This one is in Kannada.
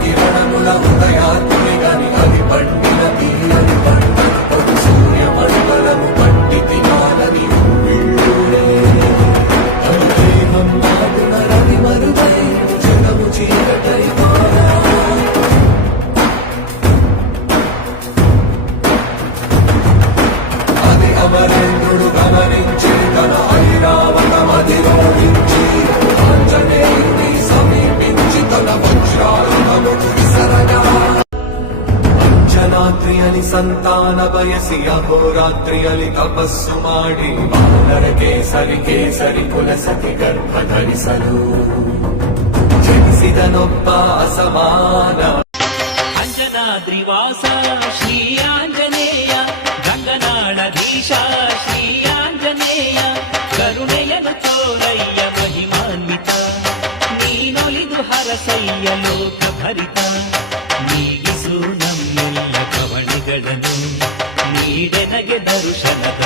కిరణముల ఉదయాత్మిగని అది పండిన తీయని పంట సూర్య మండలము పట్టి తినాలని దేహం నాటున రవి మరుగై జగము చీకటై అది అమరేంద్రుడు గమనించి తన ఐరావతమధిరోహించి ఆంజనేయుని సమీపించి తన వజ్రాయుధము విసరగా అంజనాద్రి అని ಸಂತಾನ ಬಯಸಿ ಅಹೋರಾತ್ರಿ ಅಲ್ಲಿ ತಪಸ್ಸು ಮಾಡಿ ವಾನರ ಕೇಸರಿ ಕುಲಸತಿ ಗರ್ಭ ಧರಿಸಲು ಜನಿಸಿದನೊಬ್ಬ ಅಸಮಾನ ಅಂಜನಾದ್ರಿವಾಸ ಶ್ರೀ ಆಂಜನೇಯ ಗಂಗನಾಡಧೀಶ ಶ್ರೀ ಆಂಜನೇಯ ಕರುಣೆಯನು ತೋರಯ್ಯ ಮಹಿಮಾನ್ವಿತ ನೀನೊಲಿದು ಹರಸಯ್ಯ ಲೋಕ ಭರಿತ ನೀಗಿಸು ನಮ್ಮೆಲ್ಲ ಕವಣೆಗಳನ್ನು ನೀಡೆನಗೆ ದರ್ಶನದ